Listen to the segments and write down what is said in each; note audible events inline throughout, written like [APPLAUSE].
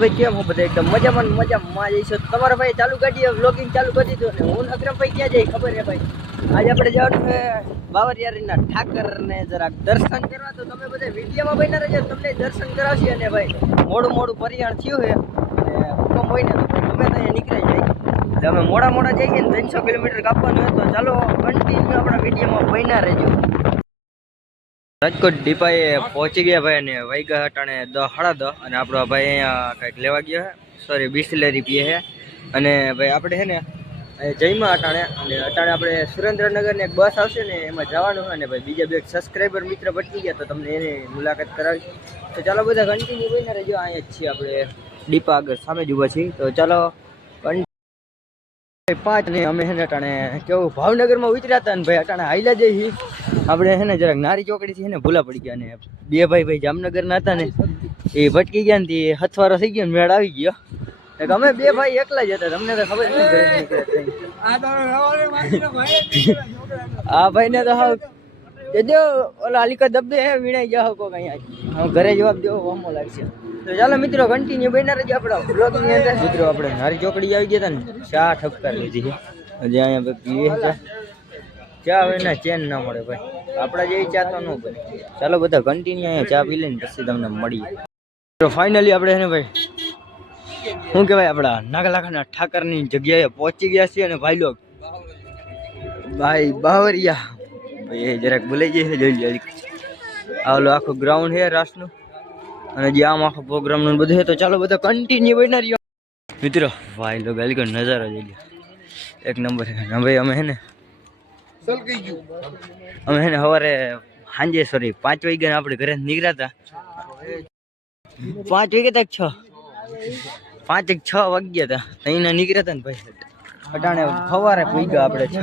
ભાઈ કેમ હું બધા એકદમ મજામાં મજામાં જઈશું. તમારા ભાઈ ચાલુ કરી વ્લોગિંગ ચાલુ કરી દીધું ને હું અક્રમ ભાઈ ક્યાં જઈ ખબર હે ભાઈ? આજે આપણે જવાનું છે બાવરિયારીના ઠાકર ને જરાક દર્શન કરવા. તો તમે બધા વિડીયોમાં બન્યા રહેજો, તમને દર્શન કરાવશે અને ભાઈ મોડું મોડું પરિયાણ થયું છે. અને હુકમ હોય ને તો ગમે ત્યાં નીકળી જાય. અમે મોડા મોડા જઈએ ને ત્રણસો કિલોમીટર કાપવાનું હોય તો ચાલો કન્ટિન્યુ આપણા વિડીયોમાં બન્યા રહેજો. રાજકોટ ડીપાએ પહોંચી ગયા ભાઈ અને વાગ્યા અટાણે દસ સાડા દસ અને આપણો ભાઈ અહીંયા કંઈક લેવા ગયો છે. સોરી બિસ્લેરી પીએ છે. અને ભાઈ આપણે છે ને જયમાં અટાણે અને અટાણે આપણે સુરેન્દ્રનગરની એક બસ આવશે ને એમાં જવાનું અને ભાઈ બીજા બે સબસ્ક્રાઈબર મિત્ર ભટકી ગયા તો તમને એની મુલાકાત કરાવી તો ચાલો બધા કન્ટિન્યુ બહીને રહેજો. અહીંયા જ છીએ આપણે. ડીપા આગળ સામે જ ઊભા છીએ. તો ચાલો પાંચ ને અમે હેને અટાણે કેવું ભાવનગરમાં ઉતર્યા હતા ને ભાઈ અટાણે હાઈલા જઈ આપણે હેને જરાક નારી ચોકડી થી છે ને ભૂલા પડી ગયા ને. બે ભાઈ ભાઈ જામનગર ના હતા ને એ ભટકી ગયા ને તે હથવારો થઈ ગયો ને મેળ આવી ગયો. અમે બે ભાઈ એકલા જ હતા તમને તો ખબર નહીં આ ભાઈ ને તો હા જો ઓલા અલીકા દબદે હે વીણાઈ જાઓ કોક અહીંયા. ઘરે જવાબ દેવો વામો લાગશે. તો ચાલો મિત્રો કન્ટિન્યુ બન્યા રહેજો આપણા બ્લોગની અંદર. મિત્રો આપણે નારી ચોકડી આવી ગયા હતા ને ચા ઠપકાર લીધી છે. હજી અહીંયા ભાઈ પીએ છે. ચા ચા હવે ના ચેન ના મળે ભાઈ. આપણા જેવી ચા તો ન બને ચાલો બધા કન્ટિન્યુ અહીંયા ચા પી લઈને પછી તમને મળીએ. તો ફાઇનલી આપણે છે ને ભાઈ શું કહેવાય આપણા નાગલાખાના ઠાકરની જગ્યાએ પહોંચી ગયા છીએ અને ભાઈ લોક. ભાઈ બાવરિયા. ભાઈ એ જરાક ભૂલાઈ જાય છે જોઈ લો આ ઓલું આખું ગ્રાઉન્ડ છે રાસનું અને જે આમ આખો પ્રોગ્રામનું બધું તો ચાલો બધા કન્ટિન્યુ બની રહ્યો. મિત્રો, ભાઈ લો ગાલી નજારો જોઈ લો એક નંબર છે ભાઈ અમે હે ને, અમે હે ને સવારે સાંજે સોરી પાંચ વાગ્યા આપણે ઘરે નીકળ્યા હતા. પાંચ વાગ્યા તક છ? પાંચ એક છ વાગ્યા હતા. અહીંના નીકળ્યા હતા ને ભાઈ. અટાણે સવારે પૂગ્યા આપણે છ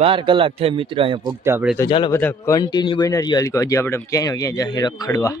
બાર કલાક થઈ મિત્રો, અહીંયા પૂગતા આપણે. તો ચાલો બધા કન્ટિન્યુ બની રહ્યા હજી હજી આપણે ક્યાંય ને ક્યાંય જાય રખડવા.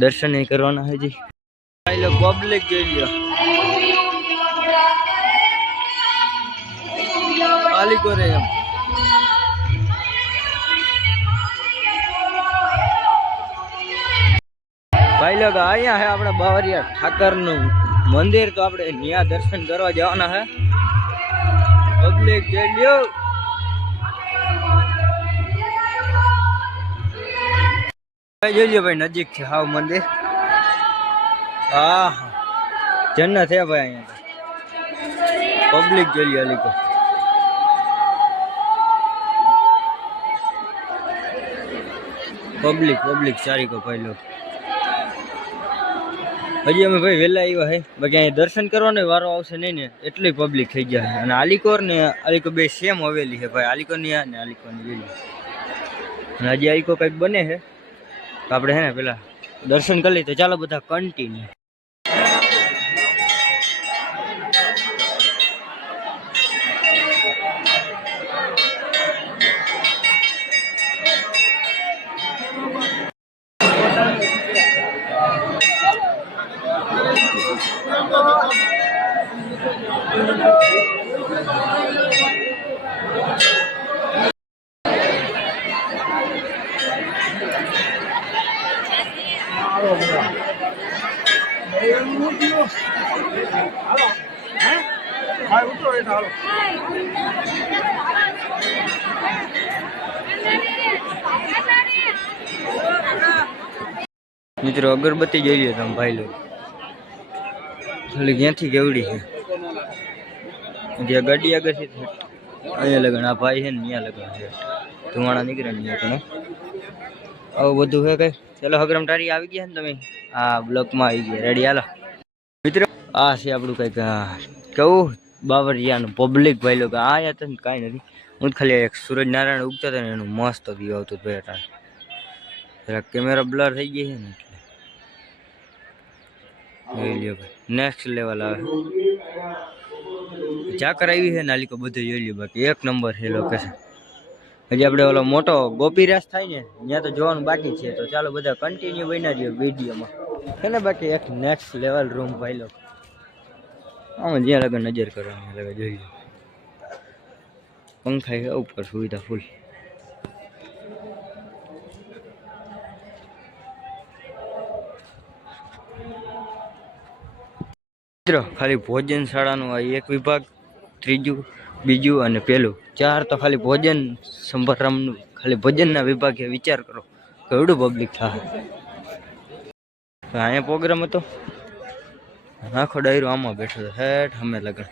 દર્શન ય કરવાના હજી. પબ્લિક જોઈ લ્યો. આલિકો રે એમ. ભાઈ લોગ અહીંયા હે આપણે બાવરિયા ઠાકરનું મંદિર. તો આપણે ત્યાં દર્શન કરવા જવાના હે. પબ્લિક જોઈ લ્યો. જોઈ લ્યો ભાઈ, નજીક છે હાવ મંદિર. હા જન્નત છે ભાઈ અહીંયા પબ્લિક જોઈ લ્યો અલીકો પબ્લિક પબ્લિક સારી કો ભાઈ લોગ હજી અમે ભાઈ વહેલા આવ્યા હે. બાકી અહીંયા દર્શન કરવાનો વારો આવશે નહીં ને, એટલી પબ્લિક થઈ ગયા છે અને આલિકોર ને આલિકો બે સેમ હવેલી છે ભાઈ. આલિકોરની આ ને આલિકોરની વેલી. અને હજી આલિકો કંઈક બને છે તો આપણે હે પેલા દર્શન કરી લઈએ તો ચાલો બધા કન્ટિન્યુ મિત્રો, અગરબત્તી જોઈ લો તમે ભાઈ લોકો એટલે ક્યાંથી કેવડી છે? ત્યાં ગાડી આગળ છે, અહીંયા લગન, આ ભાઈ છે ને ત્યાં લગન છે. ધુમાડા નીકળે ને ત્યાં આવું બધું છે કઈ? ચલો હગરમ તારી આવી ગયા ને તમે? આ બ્લોકમાં આવી ગયા. રેડી, હાલો. મિત્રો, આ છે આપણું કંઈક કેવું? બાવરિયાનું પબ્લિક ભાઈ લોકો આ યા તો કાંઈ નથી. હું ખાલી એક સૂરજ નારાયણ ઉગતા હતા ને એનું મસ્ત વ્યૂ આવતું ભાઈ જરાક કેમેરા બ્લર થઈ ગઈ છે ને. નેક્સ્ટ લેવલ આવે. ચાકર આવી છે નાલિકો બધું જોઈ લ્યો બાકી. એક નંબર છે લોકેશન હજી આપણે ઓલો મોટો ગોપીરાસ થાય ને, ત્યાં તો જોવાનું બાકી છે. તો ચાલો બધા કન્ટિન્યુ બન્યા રહ્યો વિડીયોમાં. છે ને બાકી એક નેક્સ્ટ લેવલ રૂમ ભાઈ લોકો આમાં જ્યાં લગન નજર કરવાની લગન જોઈ લો પંખા ઉપર સુવિધા ફૂલ મિત્રો, ખાલી ભોજન શાળાનું આ એક વિભાગ, ત્રીજું, બીજું અને પેલું. ચાર તો ખાલી ભોજન સંભારમનું, ખાલી ભોજનના વિભાગે વિચાર કરો. કેવડું પબ્લિક થાય? અહીંયા પ્રોગ્રામ હતો. આખો ડાયરો આમાં બેઠો હતો. હેઠ અમે લગન.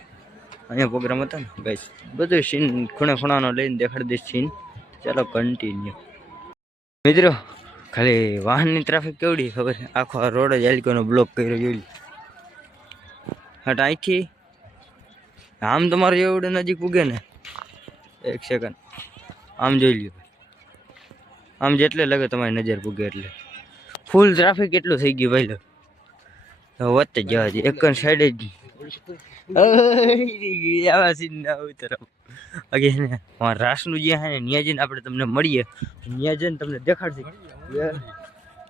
અહીંયા પ્રોગ્રામ હતો ને? ગાઈસ બધું સીન, ખૂણે ખૂણાનો લઈને દેખાડી દઈશ સીન. ચાલો કન્ટિન્યુ મિત્રો, ખાલી વાહનની ટ્રાફિક કેવડી ખબર આખો રોડ જ એલિકોનો બ્લોક કર્યો જોઈ. હટ અહીંથી આમ તમારે એવડે નજીક પૂગે ને? એક સેકન્ડ આમ જોઈ લ્યો. આમ જેટલે લાગે તમારી નજર પૂગે એટલે. ફૂલ ટ્રાફિક એટલું થઈ ગયું ભાઈ લો. વચ્ચે જવા દે. એક સાઈડે જ આવા સીન ના ઉતરો. બાકી ને રાસનું જે છે ને ત્યાં આપણે તમને મળીએ. ન્યાજન તમને દેખાડશે.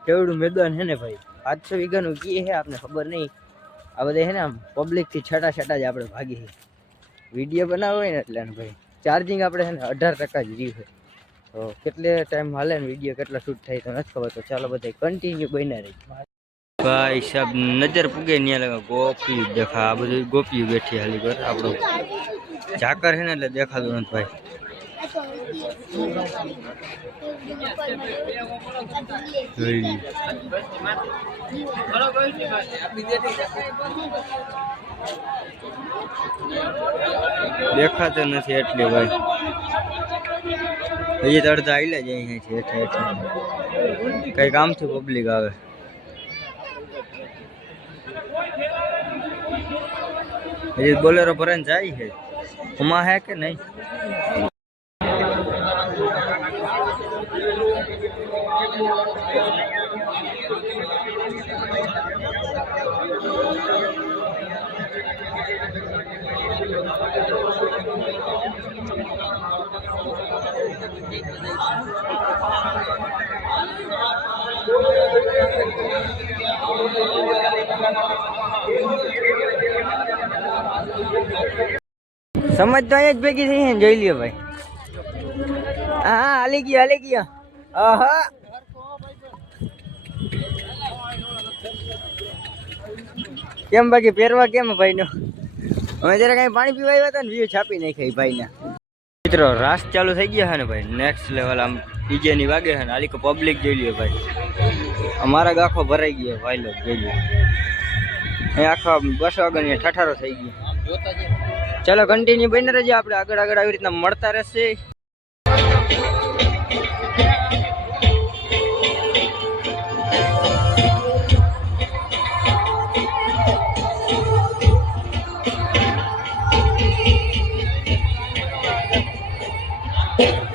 કેવડું મેદાન છે ને ભાઈ? પાંચસો વીઘાનું કી છે આપને ખબર નહીં. આ બધા છે ને આમ પબ્લિકથી છટા છટા જ આપણે ભાગી વીડિયો બનાવવો હોય ને એટલે ભાઈ ચાર્જિંગ આપણે છે ને અઢાર ટકા જ રહ્યું છે તો કેટલે ટાઈમ હાલે ને વીડિયો કેટલા શૂટ થાય તો નથી ખબર, તો ચાલો બધા કન્ટિન્યુ બન્યા રહી ભાઈ સાહેબ, નજર પૂગે ત્યાં લગા ગોપી દેખા, આ બધું ગોપી બેઠી હાલી પર આપણું ઝાકર છે ને એટલે દેખાતું નથી ભાઈ. દેખાતો નથી એટલે ભાઈ હજી તો અડધા આઈલા જ અહીંયા છે, હેઠે હેઠે. કઈ કામથી પબ્લિક આવે. હજી બોલેરો ભરાઈને જાય છે. ઉમા હે કે નહીં? સમજ તો અહીંયા જ ભેગી થઈ છે ને જોઈ લ્યો ભાઈ હા હા હાલી ગયો હાલી ગયો આહા કેમ બાકી પહેરવા કેમ ભાઈ નો અમે જરા કઈ પાણી પીવા આવ્યા હતા ને વ્યૂ છાપી નાખ્યા ભાઈ ના મિત્રો, રાસ ચાલુ થઈ ગયા છે ને ભાઈ. નેક્સ્ટ લેવલ આમ ડીજે ની વાગે છે ને આલી પબ્લિક જોઈ લે ભાઈ. અમારા ગાખો ભરાઈ ગયો ભાઈ લોક જોઈ લે આખા બસ વાગ્યાની ઠઠારો થઈ ગયો. ચલો કન્ટિન્યુ બની રહેજો, આપણે આગળ આગળ આવી રીતના મળતા રહેશે. Yeah. [LAUGHS]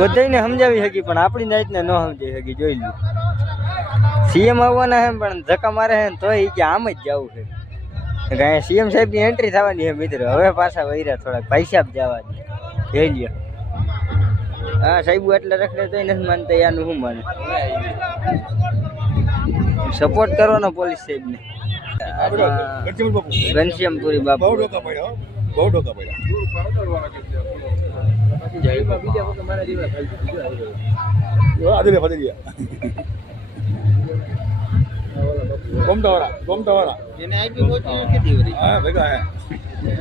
બધાને સમજાવી શકી પણ આપણી જાતને ન સમજાવી શકી જોઈ લો સીએમ આવવાના છે પણ ધક્કા મારે છે તો તોય ઈ કે આમ જ જવું છે કે અહીંયા સીએમ સાહેબની એન્ટ્રી થવાની છે મિત્રો. હવે પાછા વૈરા થોડાક ભાઈ સાહેબ જવા દે જોઈ લ્યો. હા સાહેબ એટલે રખડે તોય નથી માનતા યાનું શું માને? સપોર્ટ કરવાનો પોલીસ સાહેબને. ઘનશ્યામપુરી બાપુ. બહુ ડોકા પડ્યા બહુ ડોકા પડ્યા. આદિલે ફાદિલિયા ગોમતાવાળા ગોમતાવાળા. હા ભેગા હે.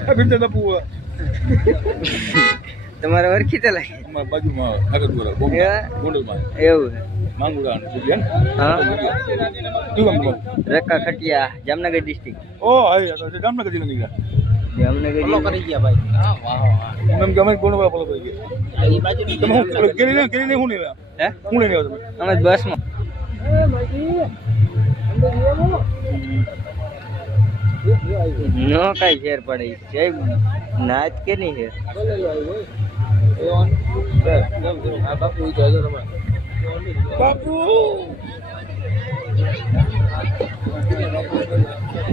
આ ભીમતે બાપુ તમારે ઓળખીતા લાગે. અમારા બાજુમાં નાગરપુરા ગોમતા ગોંડલમાં. એવું. છે માંગુડા જગ્યા ને? હા. તમારું? રક્કા ખટિયા જામનગર ડિસ્ટ્રિક્ટ ઓ હા તો જામનગર જિલ્લા નીકળ્યા જામનગર એમ કે અમે ગોંડલવાળા ફોલો કરી ગયા તમે હું કેરી ને કેરી ને હું નહીં હે? હું લઈને તમે. અમે જ બસમાં. નો કઈ ફેર પડે જય નાચ કે નહીં છે બાપુ!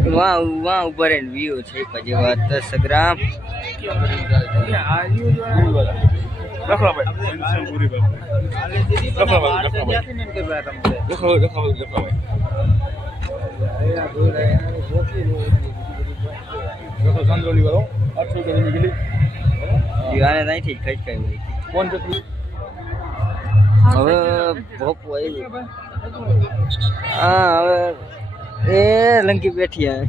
વાં વાહ ઉપર એન વ્યૂ છે. પછી વાત દસ ગ્રામ હવે ભોપું આવ્યું હા હવે એ લંકી બેઠી આવે.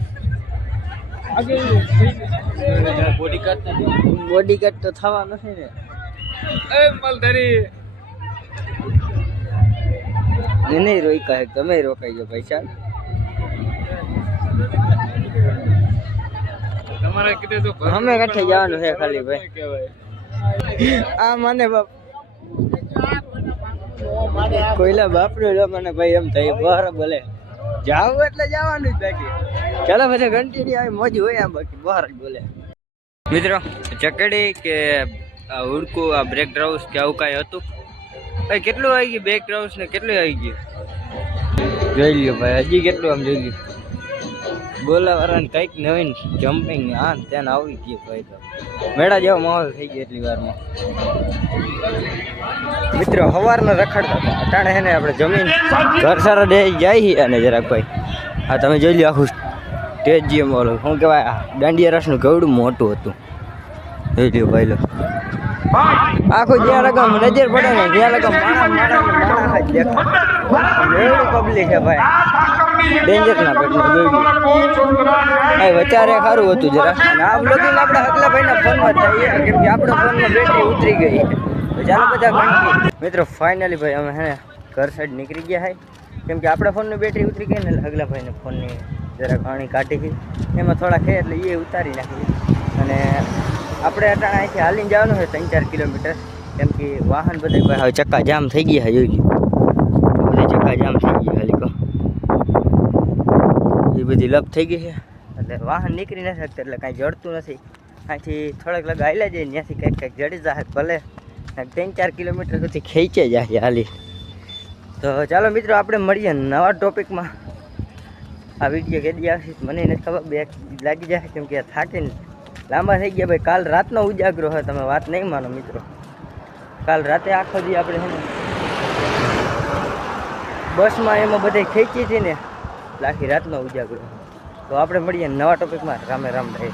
બોડી કટ તો થવા નથી ને. એ મલધારી. ને નહીં રોઈ કહે તમે રોકાઈ ગયો પૈસા તમારે કીધું તો અમે કાંઠે જવાનું છે ખાલી ભાઈ. આ મને બાપ કોઈલા બાપડ્યો મને ભાઈ એમ થાય બહાર બોલે જાવ એટલે જવાનું જ બાકી. ચાલો બધા કન્ટિન્યુ આવી, મોજ હોય આમ બાકી, બહાર જ બોલે. મિત્રો, ચકડી કે હુડકું, આ બ્રેક ડ્રાઉસ કે આવું કાંઈ હતું? ભાઈ, કેટલું આવી ગયું? બ્રેક ડ્રાઉસ ને કેટલું આવી ગયું? જોઈ લ્યો ભાઈ, હજી કેટલું આમ જોઈ લ્યો. બોલાવાળાને કંઈક નવીન જમ્પિંગ આ ત્યાં આવી ગયું ભાઈ તો. મેળા જેવો માહોલ થઈ ગયો એટલી વારમાં. મિત્રો સવારનો રખડતા હતા. અટાણે છે ને આપણે જમીન ઘર સારા દે જાય છે અને જરાક ભાઈ. આ તમે જોઈ લો આખું સ્ટેજ જેમ ઓલું શું કહેવાય? આ દાંડિયા રસનું કેવડું મોટું હતું. જોઈ લ્યો ભાઈ લો. આખું જ્યાં રકમ નજર પડે ને જ્યાં રકમ દેખાય. પબ્લિક છે ભાઈ. ડેન્જર ના પેટનું જોઈ વચારે સારું હતું જરા. આ બ્લોગિંગ આપણે હકલા ભાઈના ફોનમાં થાય. કેમ કે આપણા ફોનમાં બેટરી ઉતરી ગઈ. ચાલો બધા ગણકી મિત્રો ફાઇનલી ભાઈ, અમે હે ઘર સાઈડ નીકળી ગયા hay કેમ કે આપણા ફોનની બેટરી ઉતરી ગઈ ને હગલા ભાઈને ફોનની જરા ઘણી કાઢી ગઈ એમાં થોડા ખે એટલે એ ઉતારી નાખી. અને આપણે અટાણે અહીંથી હાલીને જવાનું છે ત્રણ ચાર કિલોમીટર. કેમ કે વાહન બધા હવે ચક્કા જામ થઈ ગયા જોઈ લ્યો. બધા ચક્કા જામ થઈ બધી લપ થઈ ગઈ છે. એટલે વાહન નીકળી નથી શકતા, એટલે કાંઈ જડતું નથી. અહીંથી થોડાક લગ આવેલા જઈએ ત્યાંથી કંઈક કંઈક જડી જાય, ભલે. ત્રણ ચાર કિલોમીટર સુધી ખેંચે જાય હાલી. તો ચાલો મિત્રો, આપણે મળીએ નવા ટોપિકમાં. આ વીડિયો કેદી આવશે મને નથી ખબર, બે લાગી જાય કેમ કે થાકીને લાંબા થઈ ગયા ભાઈ, કાલ રાતનો ઉજાગરો હોય, તમે વાત નહીં માનો મિત્રો. કાલ રાતે આખો દી આપણે બસમાં એમાં બધે ખેંચી હતી ને આખી રાતનો ઉજાગરો. તો આપણે મળીએ નવા ટોપિકમાં રામે રામ રહી.